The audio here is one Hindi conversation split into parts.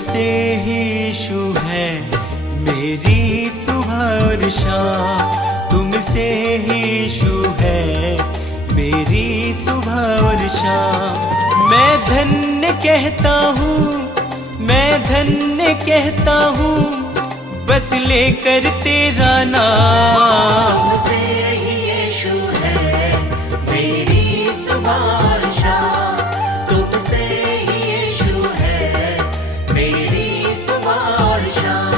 तुमसे ही यीशु है मेरी सुबह और शाम, तुमसे ही यीशु है मेरी सुबह और शाम। मैं धन्य कहता हूँ, मैं धन्य कहता हूँ, बस लेकर तेरा नाम। तुमसे ही यीशु है मेरी सुबह और शाम, तुमसे ही यीशु है मेरी सुबह और शाम।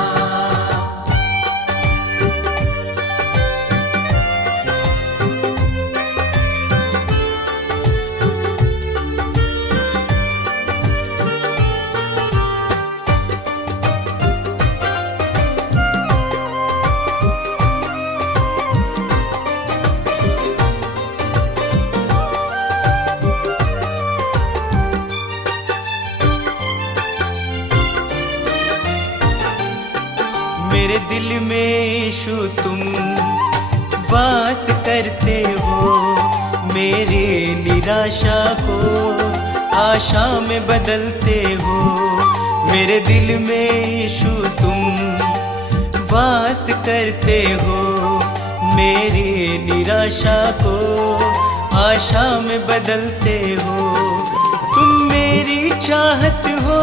मेरे दिल में यीशु तुम वास करते हो, मेरे निराशा को आशा में बदलते हो। मेरे दिल में यीशु तुम वास करते हो, मेरी निराशा को आशा में बदलते हो। तुम मेरी चाहत हो,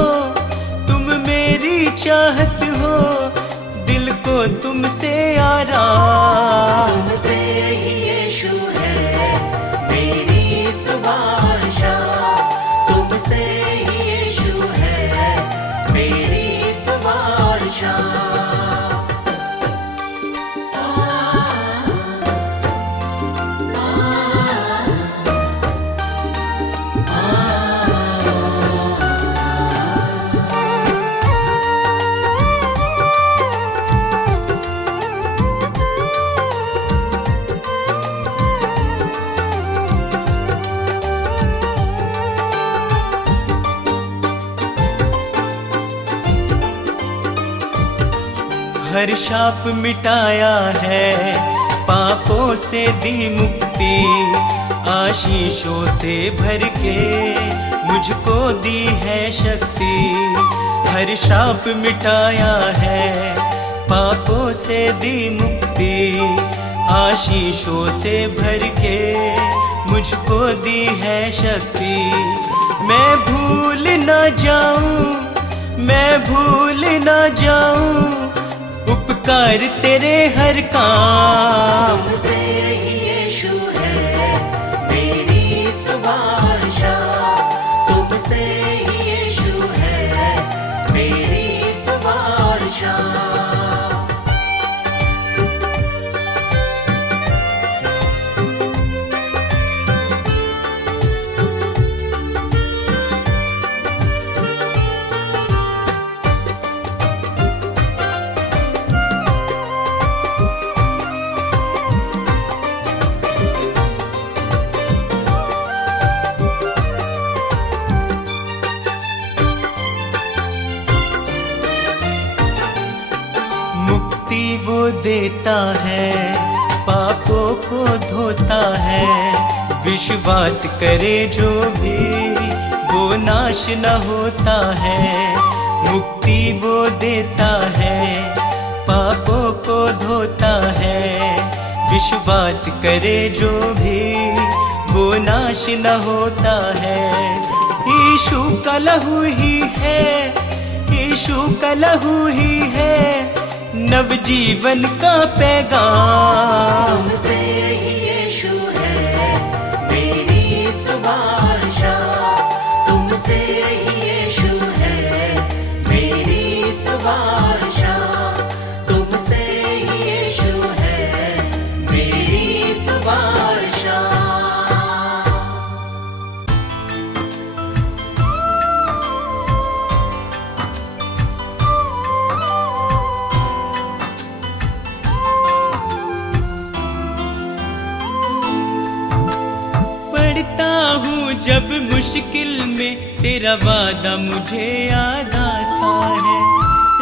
तुम मेरी चाहत हो, दिल को तुमसे आराम। तुमसे ही यीशु है मेरी सुबह और शाम, तुमसे ही यीशु है मेरी सुबह और शाम। हर शाप मिटाया है, पापों से दी मुक्ति, आशीषों से भर के मुझको दी है शक्ति। हर शाप मिटाया है, पापों से दी मुक्ति, आशीषों से भर के मुझको दी है शक्ति। मैं भूल ना जाऊं, मैं भूल ना जाऊं उपकार तेरे हर काम। तुमसे ही यीशु है मेरी सुबह और शाम, तुमसे ही यीशु है मेरी सुबह और शाम। वो देता है, पापों को धोता है, विश्वास करे जो भी वो नाश न होता है। मुक्ति वो देता है, पापों को धोता है, विश्वास करे जो भी वो नाश न होता है। यीशु का लहू ही है, यीशु का लहू ही है नवजीवन का पैगाम। तुमसे ही यीशु है मेरी सुबह और शाम, तुमसे ही यीशु है मेरी सुबह और शाम, तुमसे ही यीशु है मेरी सुबह और शाम। जब मुश्किल में तेरा वादा मुझे याद आता है,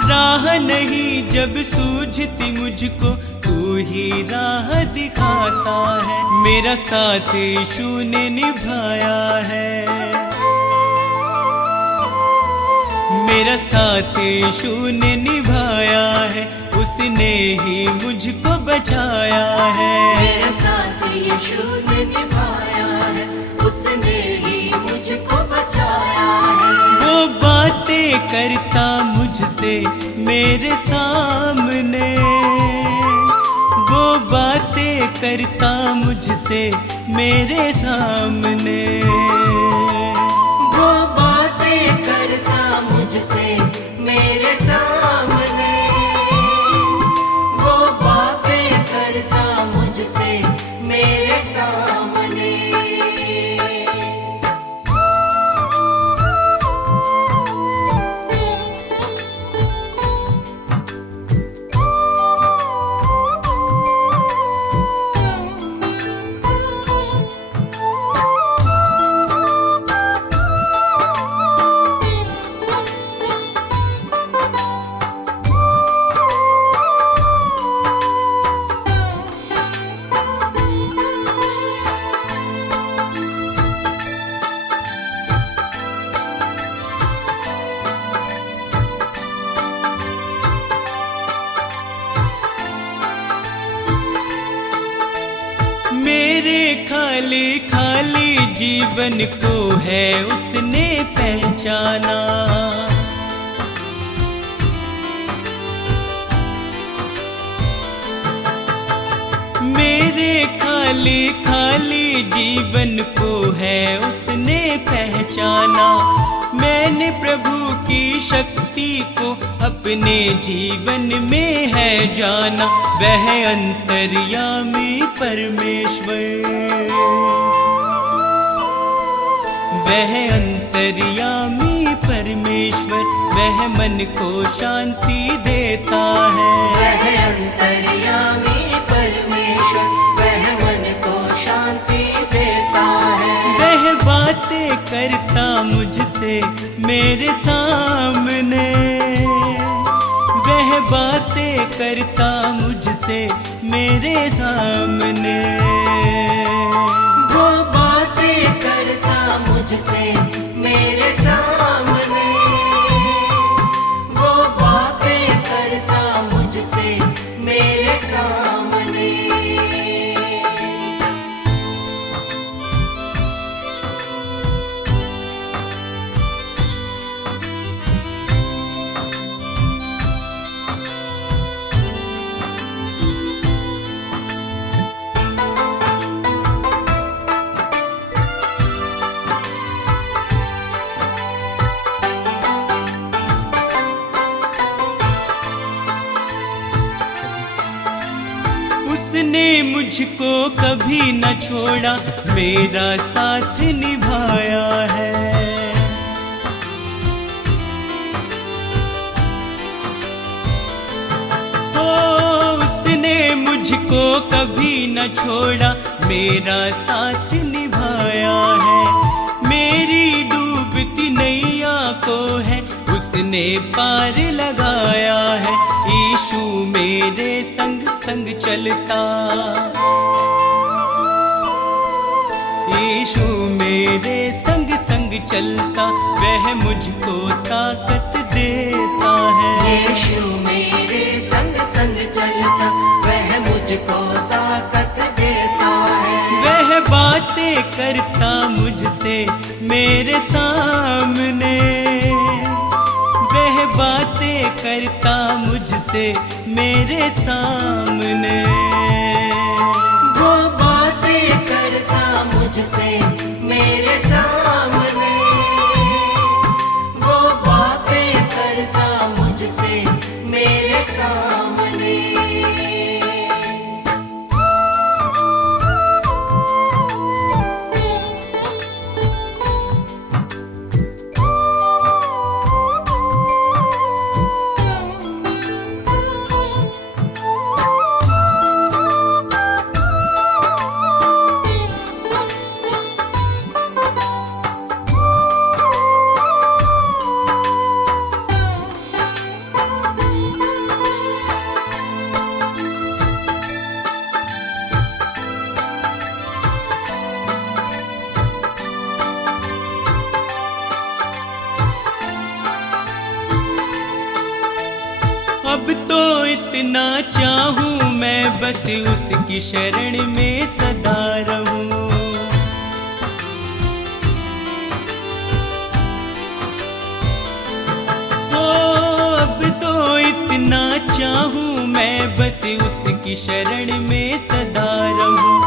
राह नहीं जब सूझती मुझको तू ही राह दिखाता है। मेरा साथ यीशु ने निभाया है, मेरा साथ यीशु ने निभाया है, उसने ही मुझको बचाया है। मेरा साथ यीशु ने निभाया है, उसने ही मुझको बचाया है। वो बातें करता मुझसे मेरे सामने, वो बातें करता मुझसे मेरे सामने, वो बातें करता मुझसे मेरे सामने, वो बातें करता मुझसे मेरे सामने। मेरे खाली खाली जीवन को है उसने पहचाना, मेरे खाली खाली जीवन को है उसने पहचाना। मैंने प्रभु की शक्ति को अपने जीवन में है जाना, वह अंतर्यामी परमेश्वर, वह अंतर्यामी परमेश्वर, वह मन को शांति देता है। वह अंतर्यामी परमेश्वर, वह मन को शांति देता है। वह बातें करता मुझसे मेरे सामने, वह बातें करता मुझसे मेरे सामने, वो बातें करता मुझसे मेरे सामने, वो बातें करता मुझसे मेरे सामने। उसने मुझको कभी न छोड़ा, मेरा साथ निभाया है। ओ उसने मुझको कभी न छोड़ा, मेरा साथ निभाया है। मेरी डूबती नैया को है उसने पार लगाया है। यीशु मेरे संग संग चलता, यीशु मेरे संग संग चलता, वह मुझको ताकत देता है। यीशु मेरे संग संग चलता, वह मुझको ताकत देता है। वह बातें करता मुझसे मेरे सामने, वह बातें करता मुझसे मेरे सामने, वो बातें करता मुझसे मेरे सामने, वो बातें करता मुझसे मेरे सामने। अब तो इतना चाहूं मैं बस उसकी शरण में सदा रहूं। अब तो इतना चाहूं मैं बस उसकी शरण में सदा रहूं।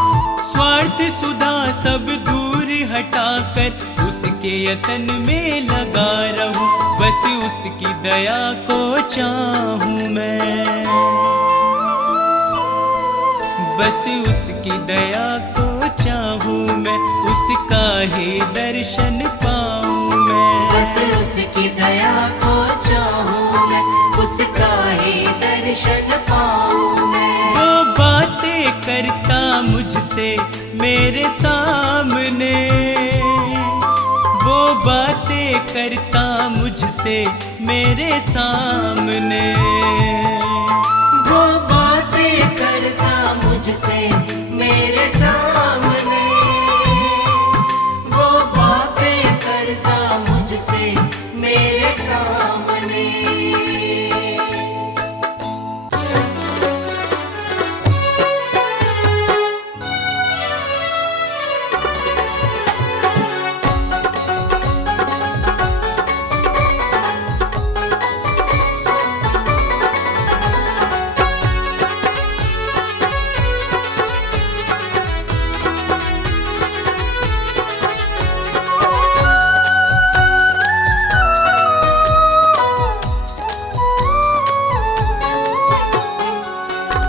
स्वार्थ सुधा सब दूर हटाकर उसके यतन में लगा रहूं। बस उसकी दया को चाहूं मैं, बस उसकी दया को चाहूं मैं, उसका ही दर्शन पाऊं मैं। बस उसकी दया को चाहूं मैं, उसका ही दर्शन पाऊं मैं। वो बातें करता मुझसे मेरे सामने, वो बातें करता मुझसे मेरे सामने। वो बातें करता मुझसे मेरे सामने, वो बातें करता मुझसे मेरे सामने।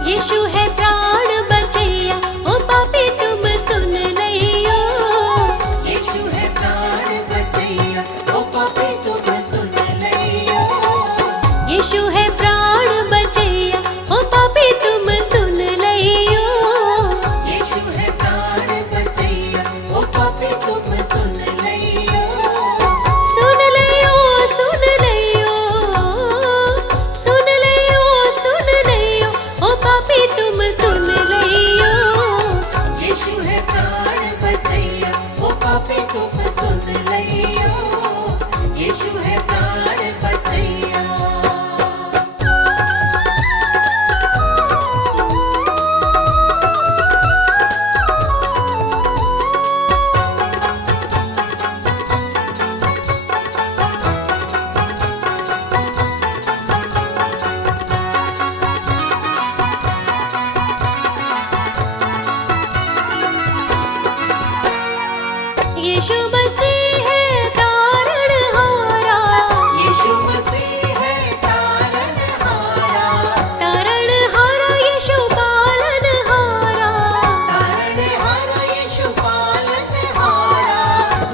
यीशु है प्राण बचैया, ओ पापी तुम सुन लियो। यीशु है प्राण बचैया, ओ पापी तुम सुन लियो। यीशु है प्राण बचैया, ओ पापी तुम सुन लियो। यीशु है प्राण बचैया, ओ पापी तुम सुन लियो। सुन लियो, सुन लियो, सुन लियो, सुन लियो, ओ पापी तुम सुन लियो। यीशु है प्राण बचैया, ओ पापी तुम सुन लियो। यीशु है प्राण बचैया। यीशु मसीह है तारणहारा, यीशु मसीह है तारणहारा। तारणहारा यीशु पालनहारा। तारणहारा यीशु पालनहारा।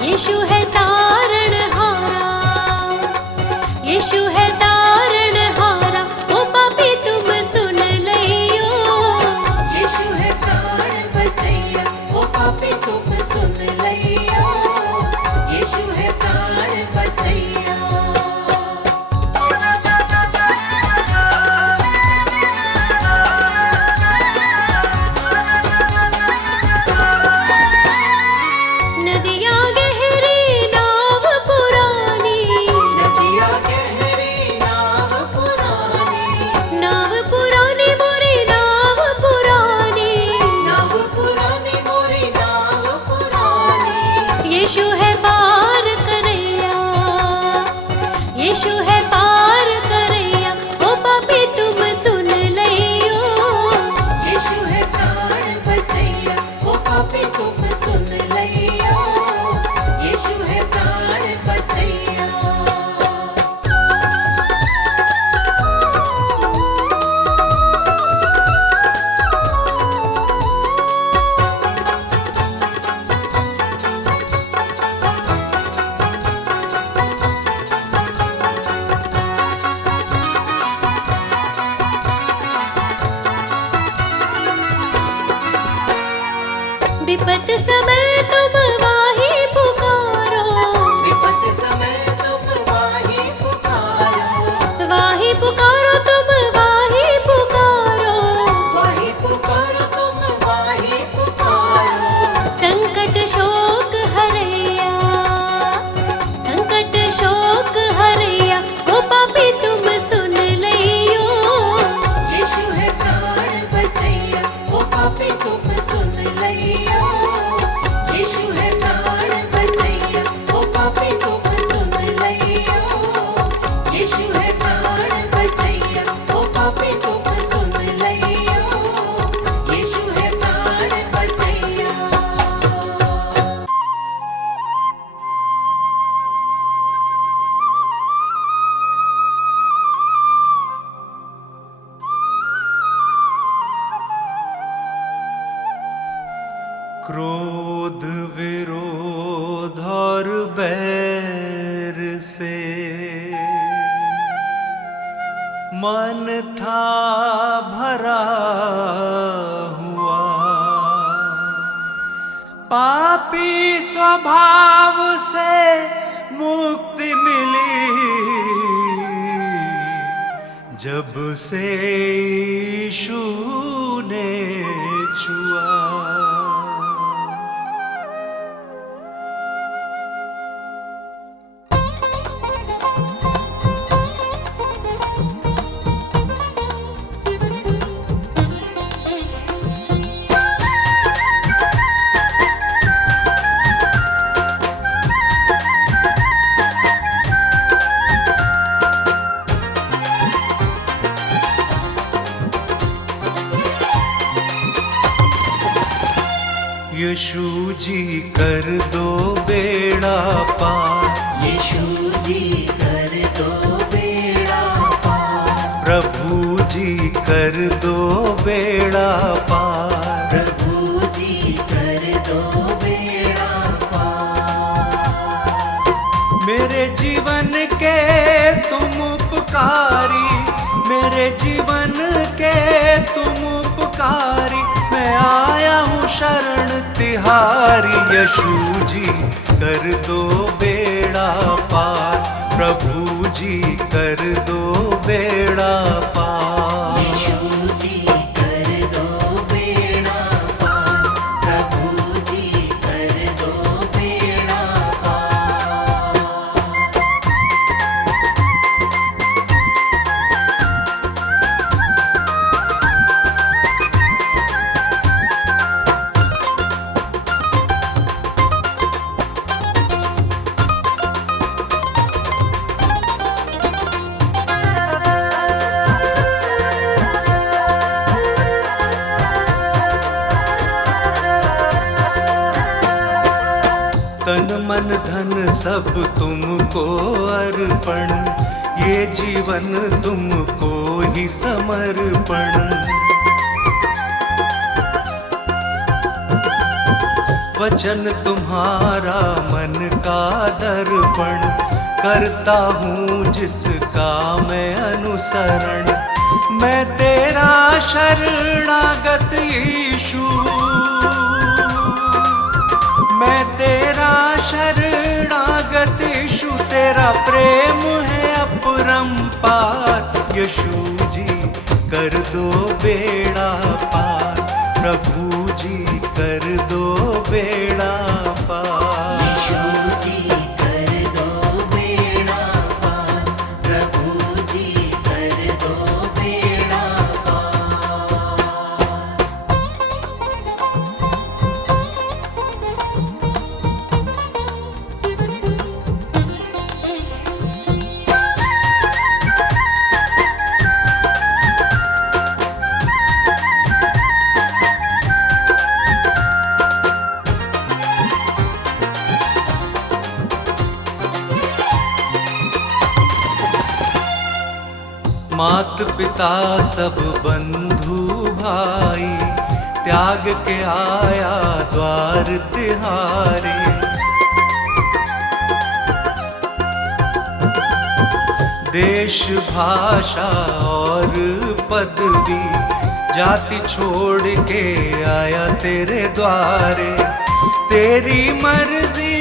यीशु है तारणहारा, यीशु है तारणहारा, ओ पापी तुम सुन लियो। यीशु है प्राण बचैया, ओ पापी तुम सुन लियो। यीशु है प्राण बचैया। नदियाँ गहरी नाव पुरानी, नदियाँ गहरी नाव पुरानी। नाव पुरानी मोरी नाव पुरानी। नाव पुरानी मोरी नाव पुरानी। यीशु है पार करैया, यीशु है पार करैया, ओ पापी तुम सुन लियो। यीशु है प्राण बचैया, ओ पापी तुम सुन लियो। यीशु है प्राण बचैया। विपत समय तुम वाही पुकारो, विपत समय तुम वाही पुकारो। वाही पुकारो तुम वाही पुकारो। वाही पुकारो तुम वाही पुकारो। संकट शोक हरैया, संकट शोक हरैया, ओ पापी तुम सुन लियो। मन था भरा हुआ, पापी स्वभाव से मुक्ति मिली जब से यीशु ने छुआ। यीशु जी कर दो बेड़ा पार, यीशु जी कर दो बेड़ा पार, प्रभु जी कर दो बेड़ा पार, प्रभु जी कर दो बेड़ा पार। मेरे जीवन के तुम उपकारी, मेरे जीवन के तुम उपकारी, मैं आया हूँ शरण तिहारी। यीशु जी कर दो बेड़ा पार, प्रभु जी कर दो बेड़ा पार। यीशु जी कर दो बेड़ा पार, प्रभु जी कर दो बेड़ा पार। तन मन धन सब तुमको अर्पण, ये जीवन तुमको ही समर्पण। वचन तुम्हारा मन का दर्पण, करता हूँ जिसका मैं अनुसरण। मैं तेरा शरणागत यीशु, मैं तेरा शरणागत यीशु, तेरा प्रेम है अपरंपार। यीशु जी कर दो बेड़ा पार, प्रभु जी कर दो बेड़ा पार। यीशु जी कर दो बेड़ा पार, प्रभु जी कर दो बेड़ा पार। मात पिता सब बंधु भाई, त्याग के आया द्वार तिहारे। देश भाषा और पदवी, जाति छोड़ के आया तेरे द्वारे। तेरी मर्जी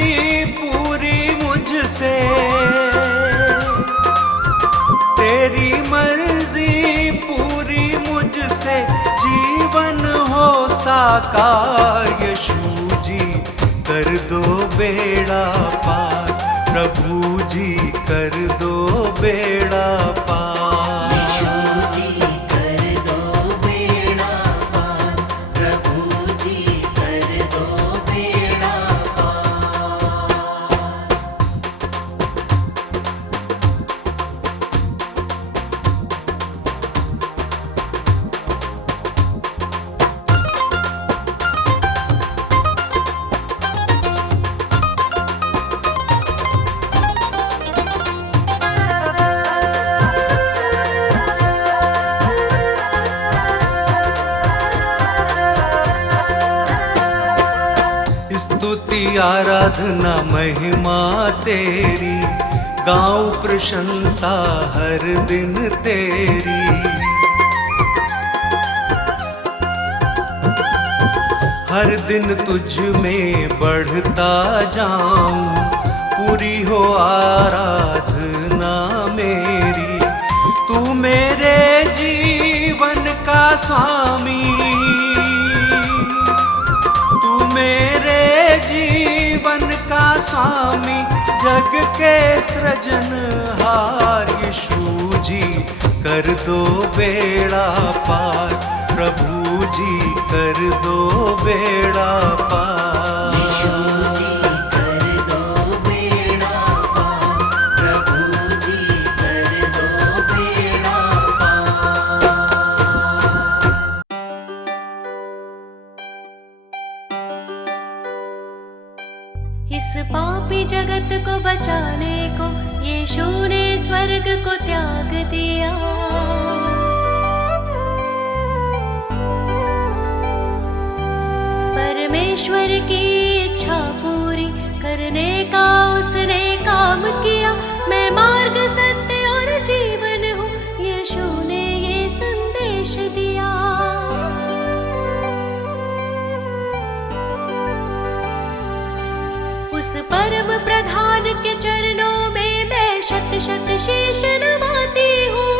पूरी मुझसे, तेरी मर्जी पूरी मुझसे, जीवन हो साकार। यीशु जी कर दो बेड़ा पार, प्रभु जी कर दो बेड़ा पार। यीशु जी कर दो बेड़ा पार, प्रभु जी कर दो बेड़ा पार। स्तुति आराधना महिमा तेरी, गाऊं प्रशंसा हर दिन तेरी। हर दिन तुझ में बढ़ता जाऊं, पूरी हो आराधना मेरी। तू मेरे जीवन का स्वामी, तू मेरे जीवन का स्वामी, जग के सृजनहार। यीशु जी कर दो बेड़ा पार, प्रभु जी कर दो बेड़ा पार। यीशु जी कर दो बेड़ा पार, प्रभु जी कर दो बेड़ा पार। इस पापी जगत को बचाने को यीशु ने स्वर्ग को त्याग दिया। परमेश्वर की इच्छा पूरी करने का उसने काम किया। मैं मार्ग, सत्य और जीवन हूँ, यीशु ने ये संदेश दिया। उस परम प्रधान के चरणों में मैं शत शत शीश नवाती हूँ।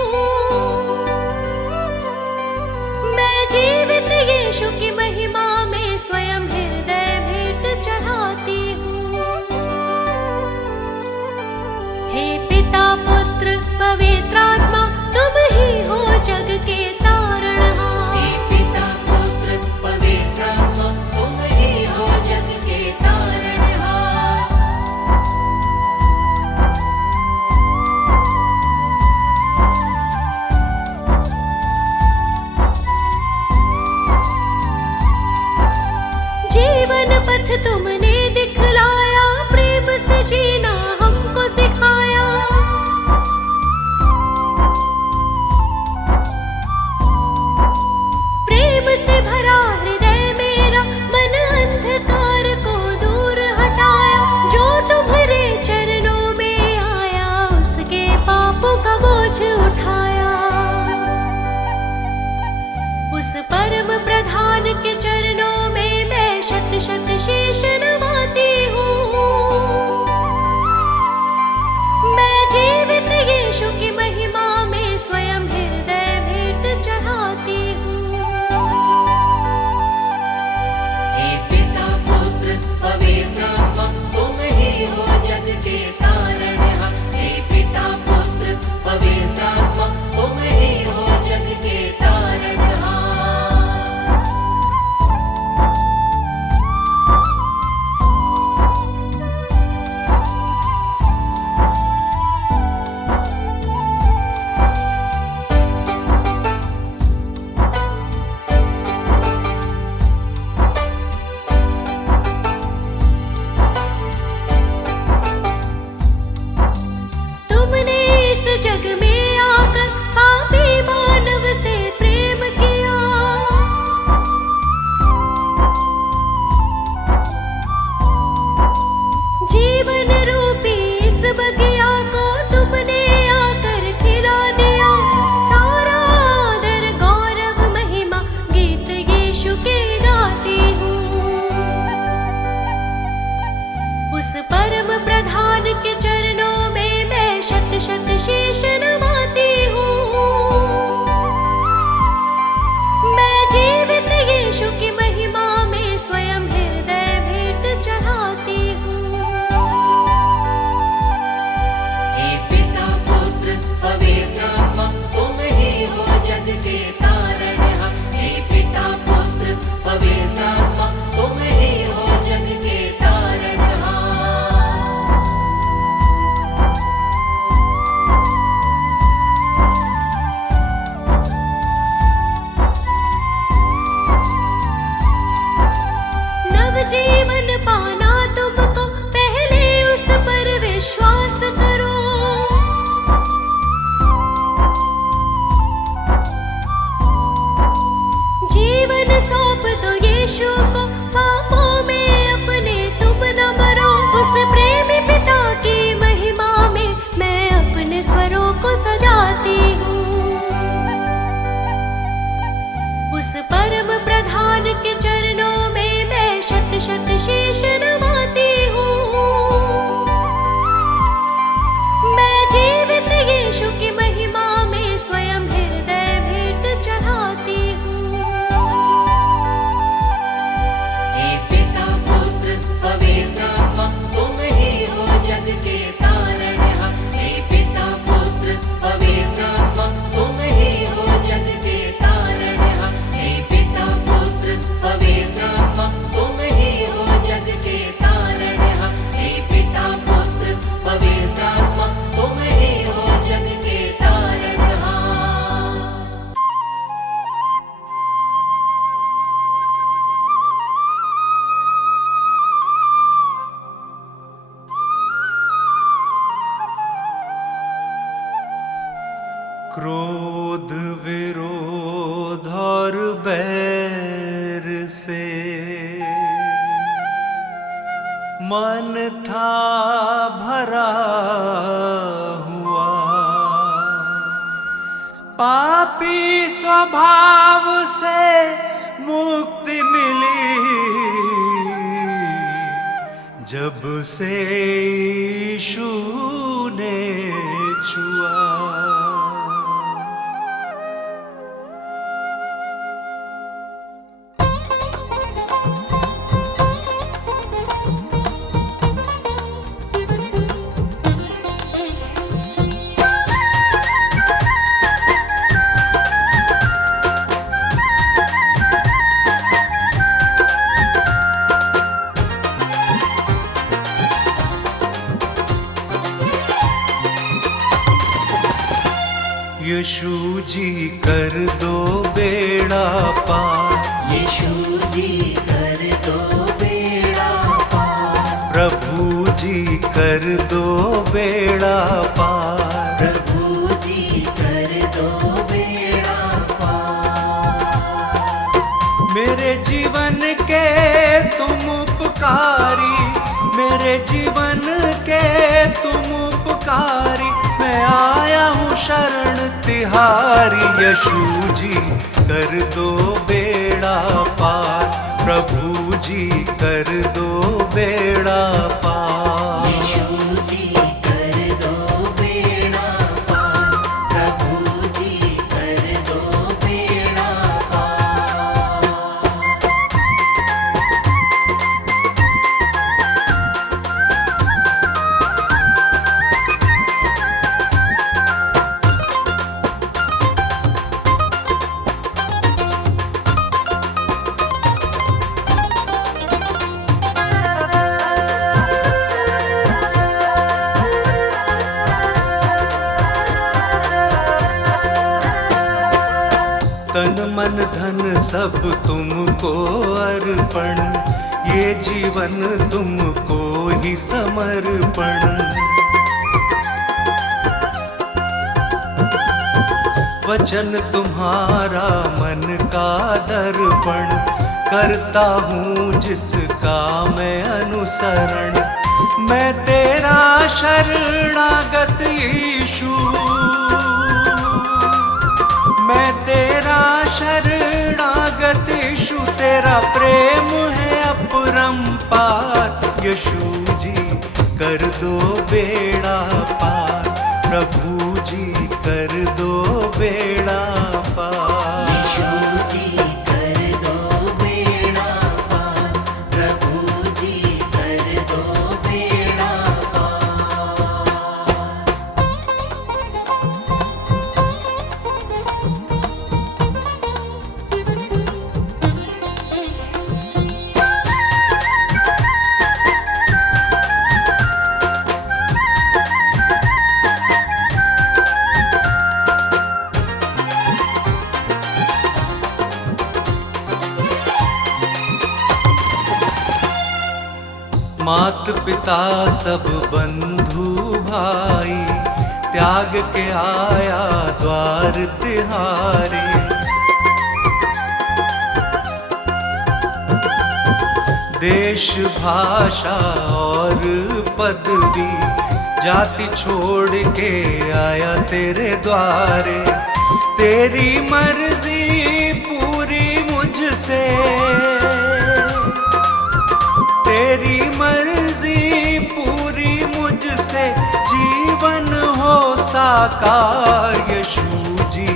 मैं जीवित यीशु की महिमा में स्वयं हृदय भेंट चढ़ाती हूँ। हे पिता, पुत्र, पवित्र आत्मा, तुम ही हो जग के तारणहार। हे पिता, पुत्र, पवित्र आत्मा, तुम ही हो जग के तारणहार। जीवन पथ तुमने दिखलाया, प्रेम से जीना हमको सिखाया। क्रोध विरोध और बैर से मन था भरा हुआ, पापी स्वभाव से मुक्ति मिली जब से यीशु ने छुआ। यीशु जी कर दो बेड़ा पार, यीशु जी कर दो बेड़ा पार, प्रभु जी कर दो बेड़ा पार, प्रभु जी कर दो बेड़ा पार। मेरे जीवन के तुम उपकारी, मेरे जीवन के तुम उपकारी, मैं आया हूँ शरण तिहारी। यीशु जी कर दो बेड़ा पार, प्रभु जी कर दो बेड़ा पार। यीशु जी कर दो बेड़ा पार, प्रभु जी कर दो बेड़ा पार। तन मन धन सब तुमको अर्पण, ये जीवन तुमको ही समर्पण। वचन तुम्हारा मन का दर्पण, करता हूँ जिसका मैं अनुसरण। मैं तेरा शरणागत यीशु, मैं तेरा शरणागत यीशु, तेरा प्रेम है अपरंपार। यीशु जी कर दो बेड़ा पार, प्रभु जी कर दो बेड़ा पार। यीशु जी कर दो बेड़ा पार, प्रभु जी कर दो बेड़ा पार। मात पिता सब बंधु भाई, त्याग के आया द्वार तिहारे। देश भाषा और पदवी, जाति छोड़ के आया तेरे द्वारे। तेरी मर्जी पूरी मुझसे, तेरी मर्जी पूरी मुझसे, जीवन हो साकार। यीशु जी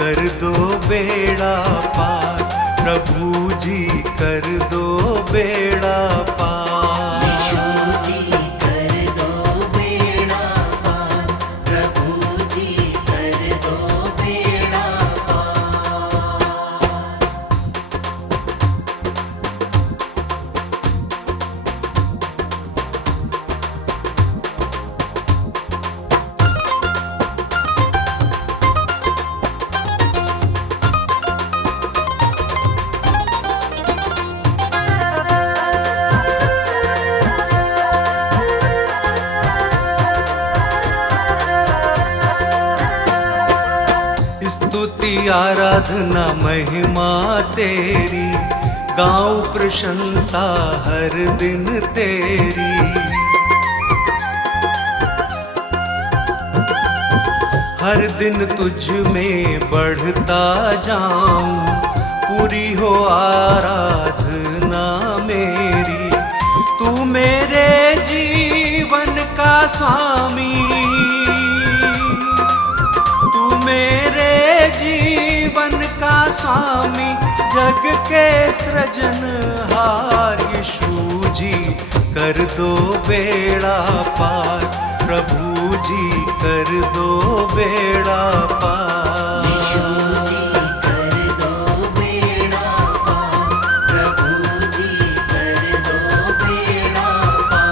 कर दो बेड़ा पार, प्रभु जी कर दो बेड़ा पार। यीशु जी कर दो बेड़ा पार, प्रभु जी कर दो बेड़ा पार। स्तुति आराधना महिमा तेरी, गाऊं प्रशंसा हर दिन तेरी। हर दिन तुझ में बढ़ता जाऊं, पूरी हो आराधना मेरी। तू मेरे जीवन का स्वामी, तू मेरे जीवन का स्वामी, जग के सृजनहार। यीशु जी कर दो बेड़ा पार, प्रभु जी कर दो बेड़ा पार। यीशु जी कर दो बेड़ा पार, प्रभु जी कर दो बेड़ा पार।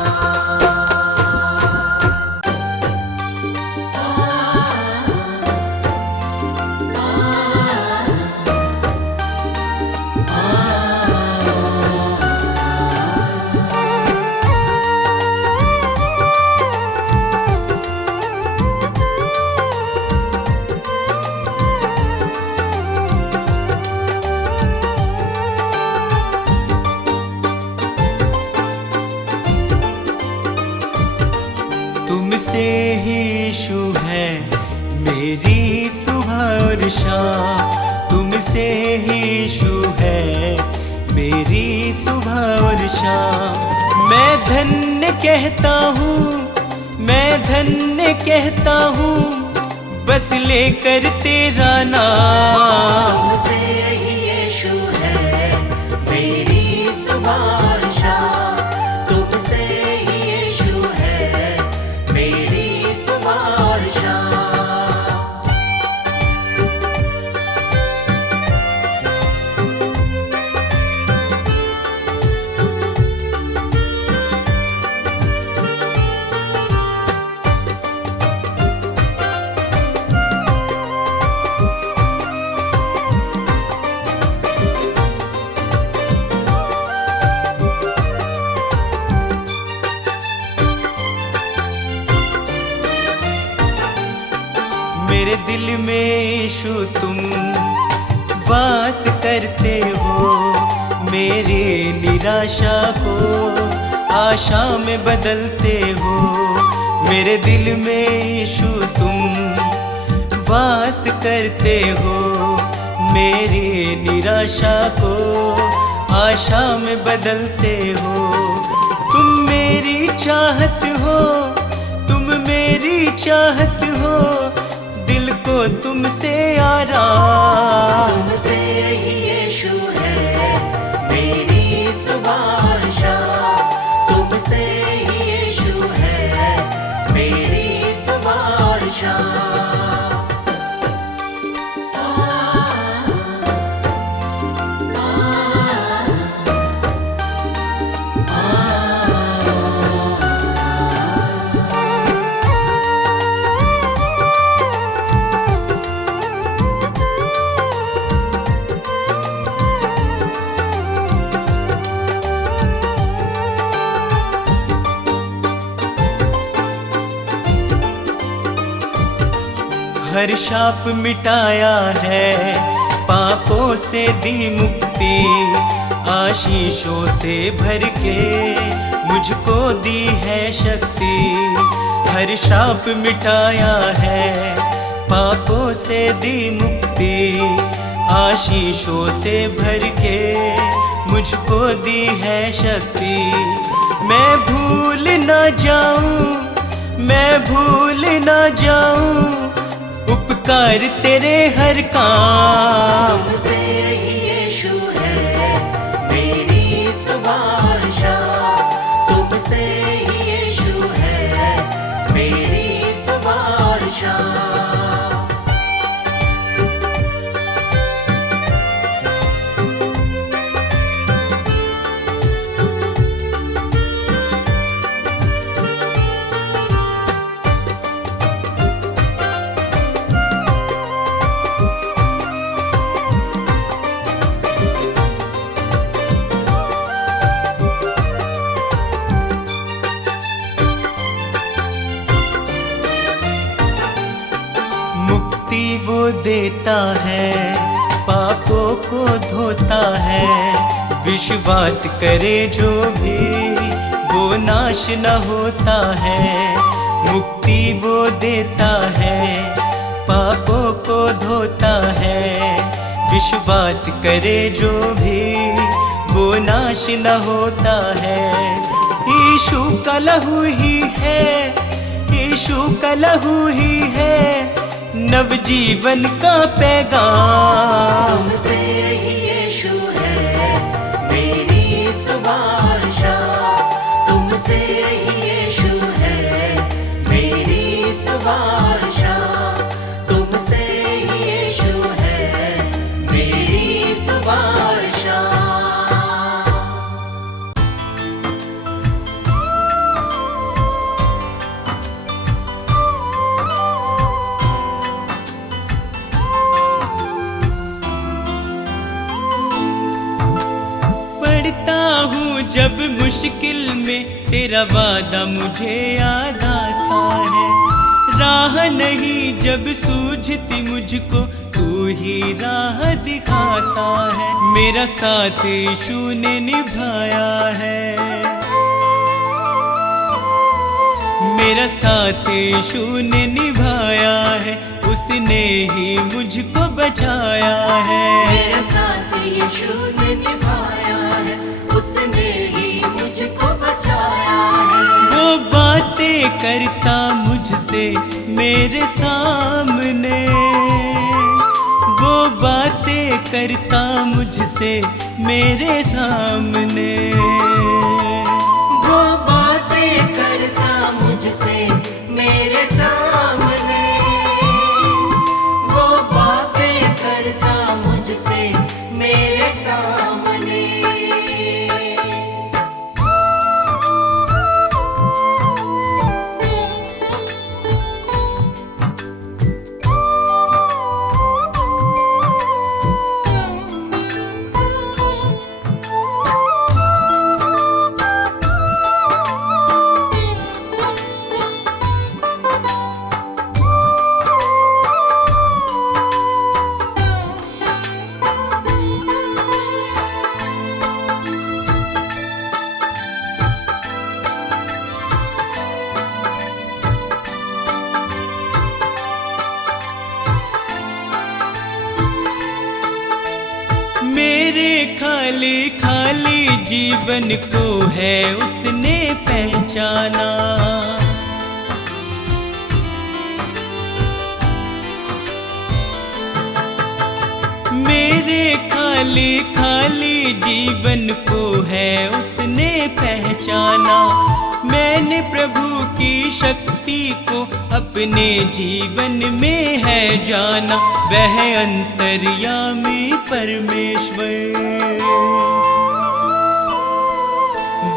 तुमसे ही यीशु है मेरी सुबह और शाम, तुमसे ही यीशु है मेरी सुबह और शाम। मैं धन्य कहता हूँ, मैं धन्य कहता हूँ, बस लेकर तेरा नाम। तुमसे ही यीशु है मेरी सुबह और शाम, तुमसे ही यीशु है मेरी सुबह और शाम। मेरे दिल में यीशु तुम वास करते हो, मेरे निराशा को आशा में बदलते हो। मेरे दिल में यीशु तुम वास करते हो, मेरे निराशा को आशा में बदलते हो। तुम मेरी चाहत हो, तुम मेरी चाहत हो, दिल को तुमसे आराम। तुमसे ही यीशु है मेरी सुबह और शाम, तुमसे ही यीशु है मेरी सुबह और शाम। हर शाप मिटाया है, पापों से दी मुक्ति, आशीषों से भर के मुझको दी है शक्ति। हर शाप मिटाया है, पापों से दी मुक्ति, आशीषों से भर के मुझको दी है शक्ति। मैं भूल ना जाऊं, मैं भूल ना जाऊं, उपकार तेरे हर काम। तुमसे ही यीशु है मेरी सुबह और शाम, तुमसे ही यीशु है मेरी सुबह और शाम। देता है, पापों को धोता है। विश्वास करे जो भी वो नाश न होता है, मुक्ति वो देता है, पापों को धोता है। विश्वास करे जो भी वो नाश न होता है। यीशु का लहू ही है, यीशु का लहू ही है, नवजीवन का पैगाम। तुमसे ही यीशु है मेरी सुवार्ता, तुमसे ही यीशु है मेरी सुवार्ता, तुमसे ही यीशु है मेरी सुवार्ता। जब मुश्किल में तेरा वादा मुझे याद आता है, राह नहीं जब सूझती मुझको तू ही राह दिखाता है। मेरा साथ यीशु ने निभाया है, मेरा साथ यीशु ने निभाया है, उसने ही मुझको बचाया है। मेरा साथ यीशु ने निभाया है, उसने ही मुझको बचाया है। वो बातें करता मुझसे मेरे सामने, वो बातें करता मुझसे मेरे सामने, वो बातें करता मुझसे मेरे सामने, वो बातें करता मुझसे मेरे सामने। मेरे खाली खाली जीवन को है उसने पहचाना, मेरे खाली खाली जीवन को है उसने पहचाना। मैंने प्रभु की शक्ति को अपने जीवन में है जाना, वह अंतर्यामी परमेश्वर,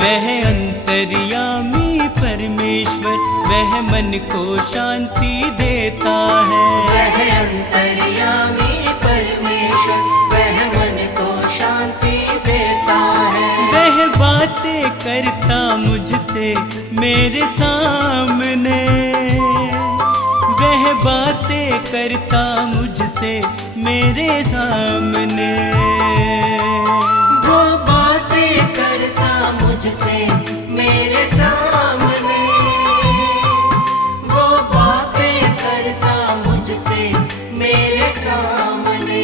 वह अंतर्यामी परमेश्वर, वह मन को शांति देता है। वह अंतर्यामी परमेश्वर, वह मन को शांति देता है। वह बातें करता मुझसे मेरे सामने, वह बातें करता मुझसे मेरे सामने, वो बातें करता मुझसे मेरे सामने, वो बातें करता मुझसे मेरे सामने।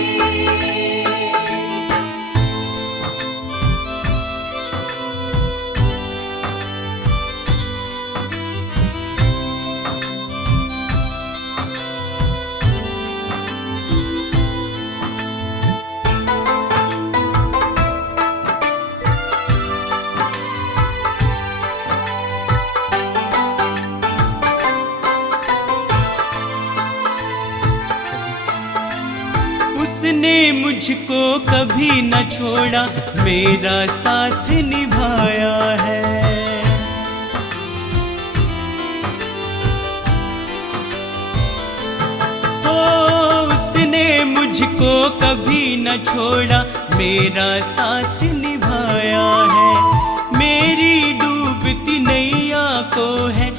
उसने मुझको कभी न छोड़ा, मेरा साथ निभाया है। ओ उसने मुझको कभी न छोड़ा, मेरा साथ निभाया है। मेरी डूबती नैया को है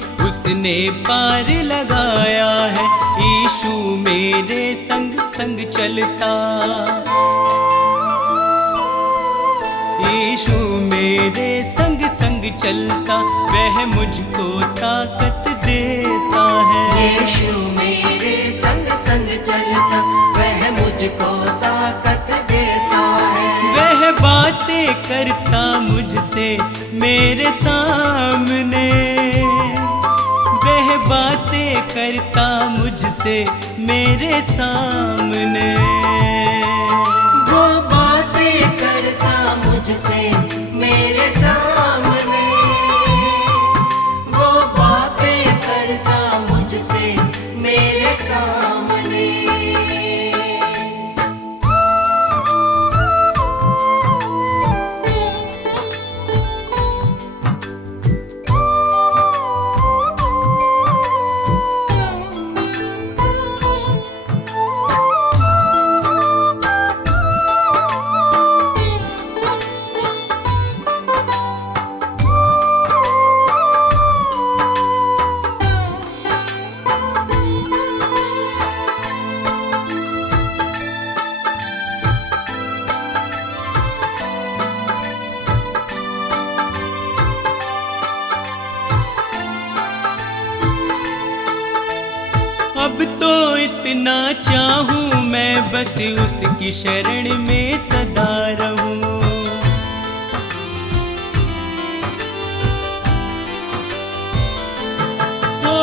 उसने पार लगाया है। यीशु मेरे संग संग चलता, यीशु मेरे संग संग चलता, वह मुझको ताकत देता है। यीशु मेरे संग संग चलता, वह मुझको ताकत देता है। वह बातें करता मुझसे मेरे सामने, वह बातें करता मुझसे मेरे सामने। वो बातें करता मुझसे मेरे सामने, वो बातें करता मुझसे मेरे सामने। अब तो इतना चाहूं मैं, बस उसकी शरण में सदा रहूं। हो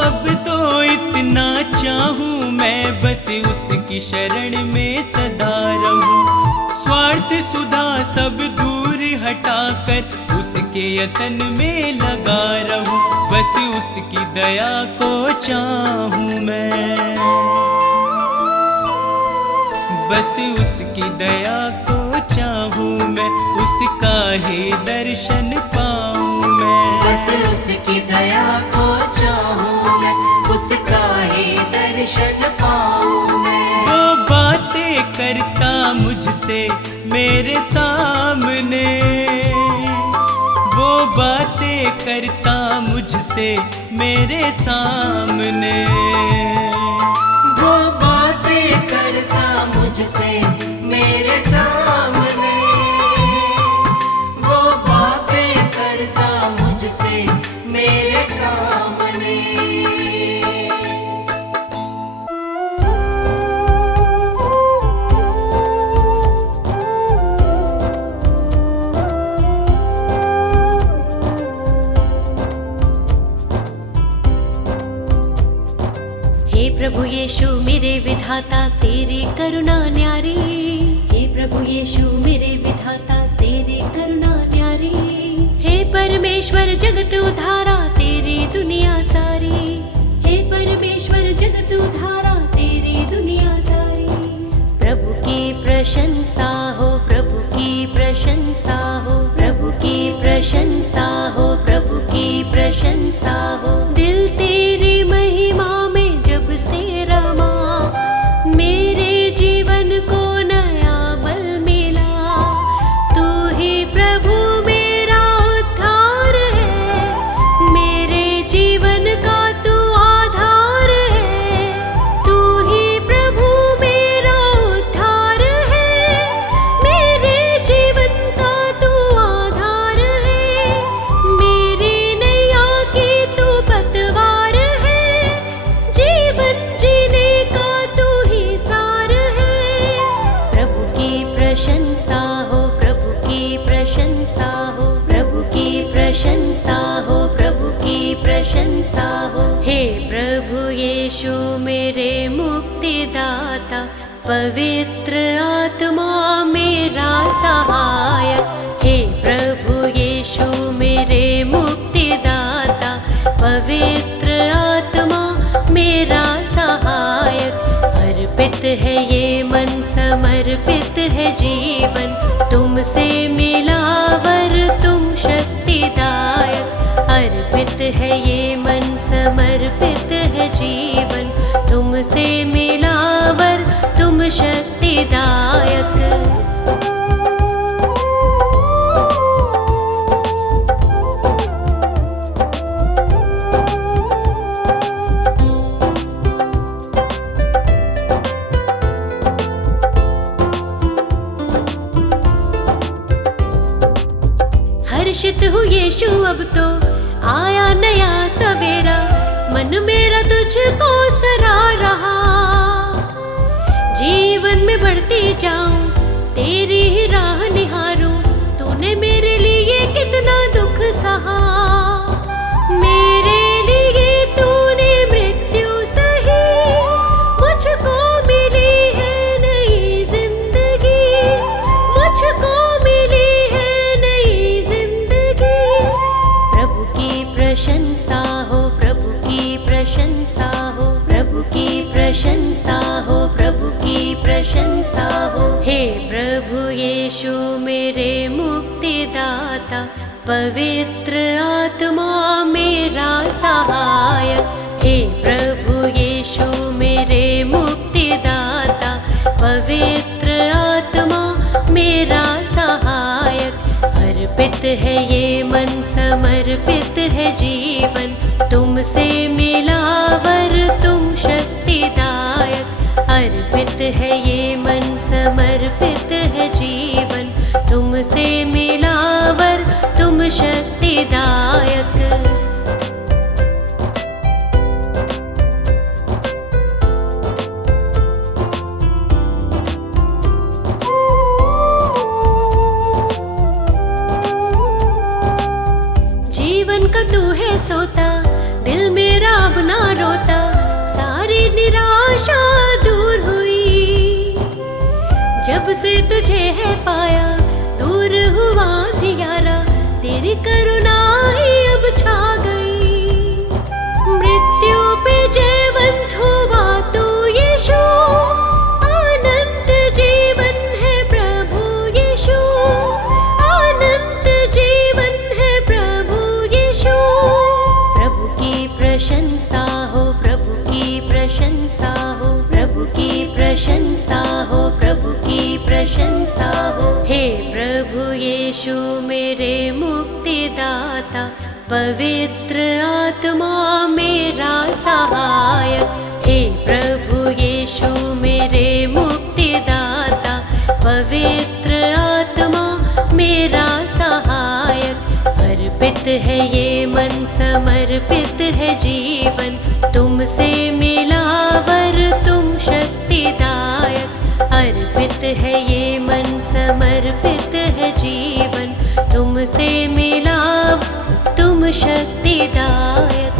अब तो इतना चाहूं मैं, बस उसकी शरण में सदा रहूं। स्वार्थ सुधा सब दूर हटाकर उसके यतन में लगा रहूं। बस उसकी दया को चाहूं मैं, बस उसकी दया को चाहूं मैं, उसका ही दर्शन पाऊं मैं। बस उसकी दया को चाहूं मैं, उसका ही दर्शन पाऊं मैं। वो बातें करता मुझसे मेरे सामने, वो बातें करता मुझसे मेरे सामने। वो बातें करता मुझसे मेरे सामने, वो बातें करता मुझसे मेरे सामने। हे प्रभु यीशु मेरे विधाता तेरी करुणा न्यारी, हे प्रभु यीशु मेरे विधाता तेरी करुणा न्यारी। हे परमेश्वर जगत उधारा तेरी दुनिया सारी, हे परमेश्वर जगत उधारा तेरी दुनिया सारी। प्रभु की प्रशंसा हो, प्रभु की प्रशंसा हो, प्रभु की प्रशंसा हो, प्रभु की प्रशंसा हो। दिल तेरी महिमा में जब से रमा, मेरे जीवन को नया बल मिला। तू ही प्रभु मेरा उद्धार है, मेरे जीवन का तू आधार है। तू ही प्रभु मेरा उद्धार है, मेरे जीवन का तू आधार है। मेरी नैया की तू पतवार है, जीवन जीने का तू ही सार है। प्रभु की प्रशंसा हो, प्रभु की प्रशंसा हो, प्रभु की प्रशंसा हो, प्रभु की प्रशंसा हो। हे प्रभु यीशु मेरे मुक्तिदाता, पवित्र आत्मा मेरा सहायक। हे प्रभु यीशु मेरे मुक्तिदाता, पवित्र आत्मा मेरा सहायक। अर्पित है ये मन, समर्पित है जीवन, तुमसे मिला वर तुम शक्तिदायक। अर्पित है ये मन, समर्पित है जीवन, तुमसे मिला वर तुम शक्तिदायक। खुशकिस्मत हूँ यीशु, अब तो आया नया सवेरा, मन मेरा तुझको सरा रहा। जीवन में बढ़ती जाऊं, तेरी ही राह निहारूं, तूने मेरे लिए कितना दुख सहा। मेरे लिए तूने मृत्यु सही, मुझको मिली है नई जिंदगी, मुझको मिली है नई जिंदगी। प्रभु की प्रशंसा हो, प्रभु की प्रशंसा हो, प्रभु की प्रशंसा हो, प्रभु की प्रशंसा हो। हे प्रभु यीशु मेरे मुक्तिदाता, पवित्र आत्मा मेरा सहायक। हे प्रभु यीशु मेरे मुक्तिदाता, पवित्र आत्मा मेरा सहायक। अर्पित है ये मन, समर्पित है जीवन, तुमसे मिला वर तुम शक्तिदायक। अर्पित है ये मन, समर्पित है जीवन, तुमसे मिला वर तुम शक्तिदायक। जीवन का तू है सोता, दिल मेरा अब ना रोता, सारी निराशा दूर हुई। जब से तुझे है पाया, दूर हुआ अंधियारा, तेरी करुणा ही अब छा गई। मृत्यु पे जयवंत हुआ तू यीशु, अनंत जीवन है प्रभु यीशु, अनंत जीवन है प्रभु यीशु। प्रभु की प्रशंसा हो, प्रभु की प्रशंसा हो, प्रभु की प्रशंसा हो, प्रभु की प्रशंसा हो। हे प्रभु यीशु मेरे मुक्तिदाता, पवित्र आत्मा मेरा सहायक। हे प्रभु यीशु मेरे मुक्तिदाता, पवित्र आत्मा मेरा सहायक। अर्पित है ये मन, समर्पित है जीवन, तुमसे मिला वर तुम शक्तिदायक। अर्पित है ये मन, समर्पित है जीवन, तुमसे मिला तुम शक्तिदायक।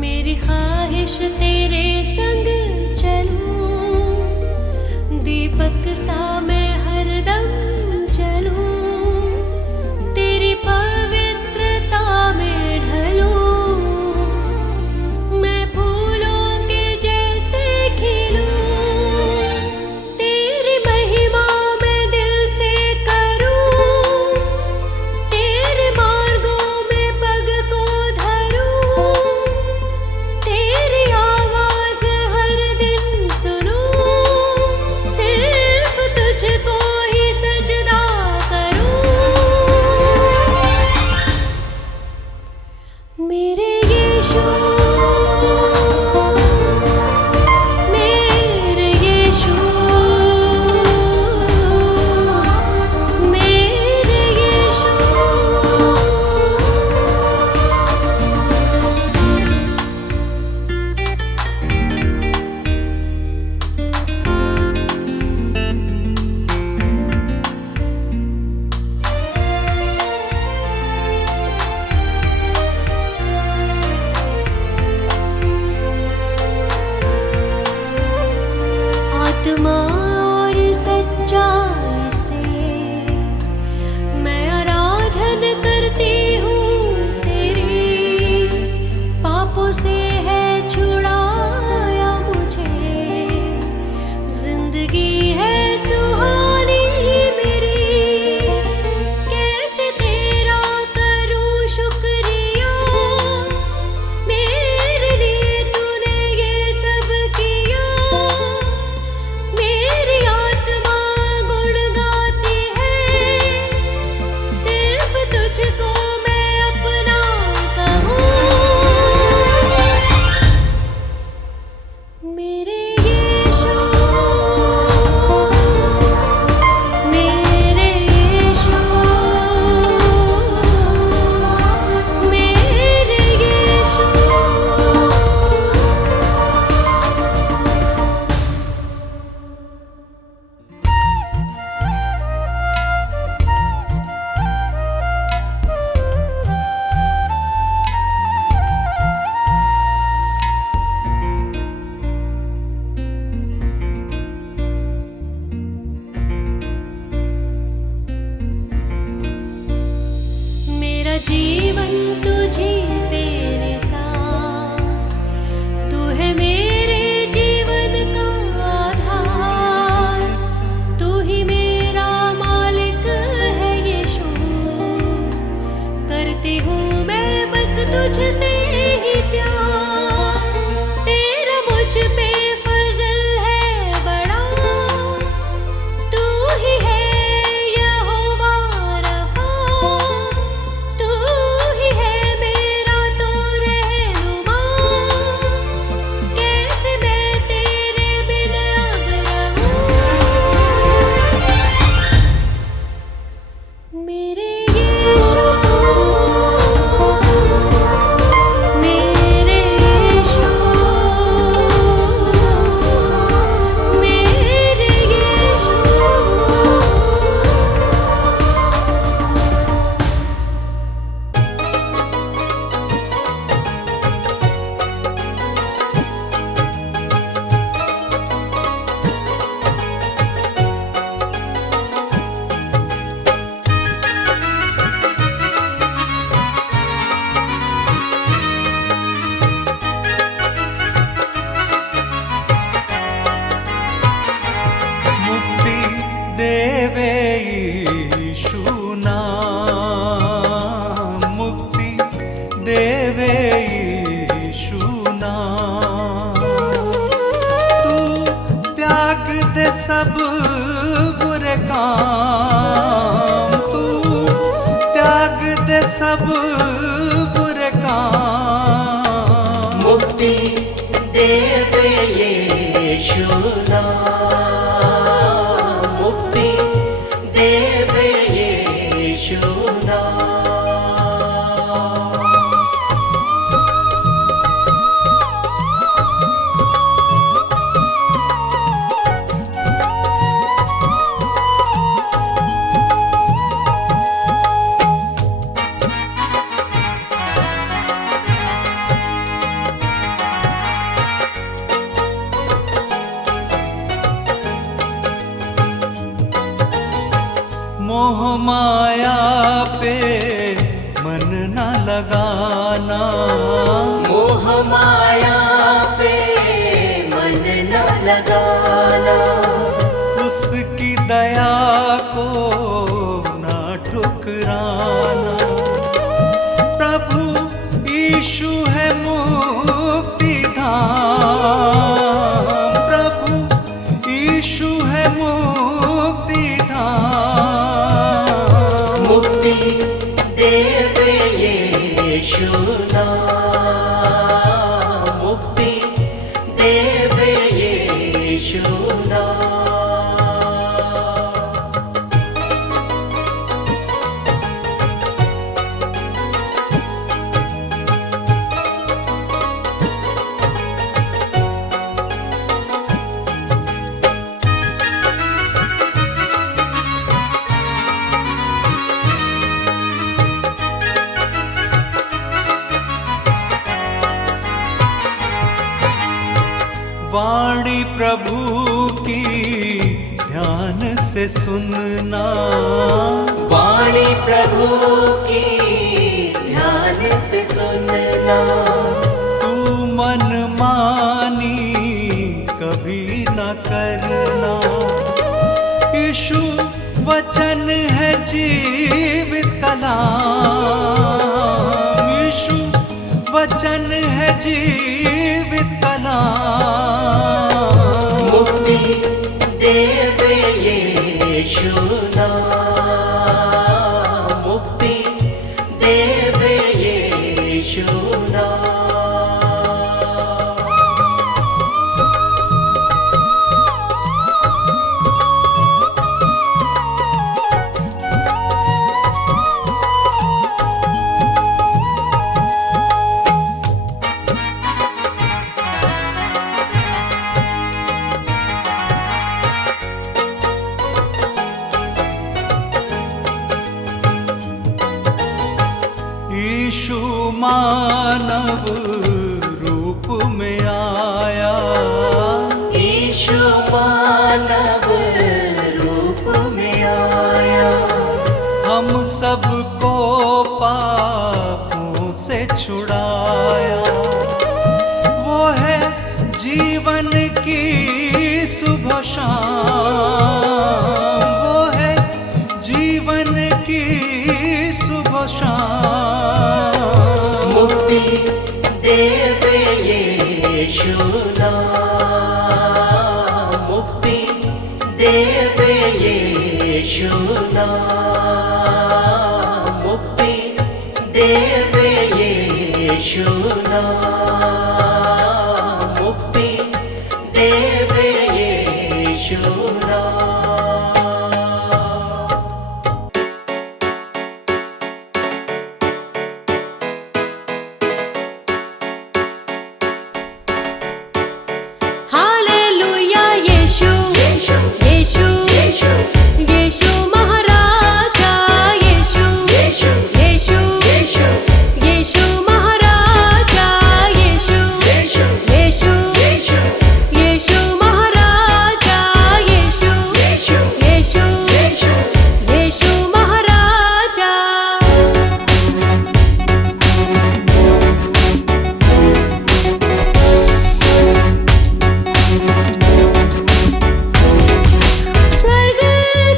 मेरी ख्वाहिश तेरे संग चलूं, दीपक सा मैं हरदम चलूं, तेरी पवित्रता में ढलूं, मैं फूलों के जैसे खिलूं, तेरी महिमा मैं दिल से करूं, तेरे मार्गों में पग को धरूं, तेरी आवाज़ जीवन तुझी पे निसार, तू है मेरे जीवन का आधार, तू ही मेरा मालिक है यीशु, करती हूँ मैं बस तुझसे ही प्यार। तेरा मुझ पे फजल है बड़ा, तू ही है यहोवा रफ़ा, तू ही है मेरा तो रहनुमा, कैसे मैं तेरे बिन अब रहूं। मेरे यीशु, मेरे यीशु, मेरे यीशु। मुक्ति देवे यीशु नाम, मुक्ति देवे यीशु नाम। तू त्याग दे सब बुरे काम, तू त्याग दे सब बुरे काम। मुक्ति देवे यीशु नाम, मुक्ति देवे यीशु नाम। मोह माया पे मन न लगाना, मोह माया पे मन न लगाना, उसकी दया को न ठुकराना। प्रभु यीशु है मुक्ति धाम, प्रभु यीशु है मुक्ति धाम। मुक्ति देवे यीशु नाम, मुक्ति देवे यीशु नाम। वाणी प्रभु की ध्यान से सुनना, वाणी प्रभु की ध्यान से सुनना, तू मन मानी कभी न करना। यीशु वचन है जीवित कलाम, यीशु वचन है जीवित कलाम। मुक्ति देवे यीशु नाम, मुक्ति देवे यीशु नाम। यीशु मानव रूप में आया, यीशु मानव रूप में आया, हम सबको पापों से छुड़ाया। वो है जीवन की सुबह शाम, वो है जीवन की सुबह शाम। मुक्ति देवे यीशु नाम, मुक्ति देवे यीशु नाम, मुक्ति देवे यीशु नाम, मुक्ति देवे यीशु नाम। हालेलुया यीशु यीशु यीशु यीशु यीशु महाराजा यीशु यीशु यीशु यीशु यीशु महाराजा यीशु यीशु यीशु यीशु यीशु महाराजा यीशु यीशु यीशु यीशु यीशु महाराजा। स्वर्ग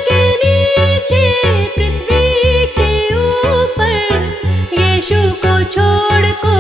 के नीचे पृथ्वी के ऊपर यीशु को छोड़ को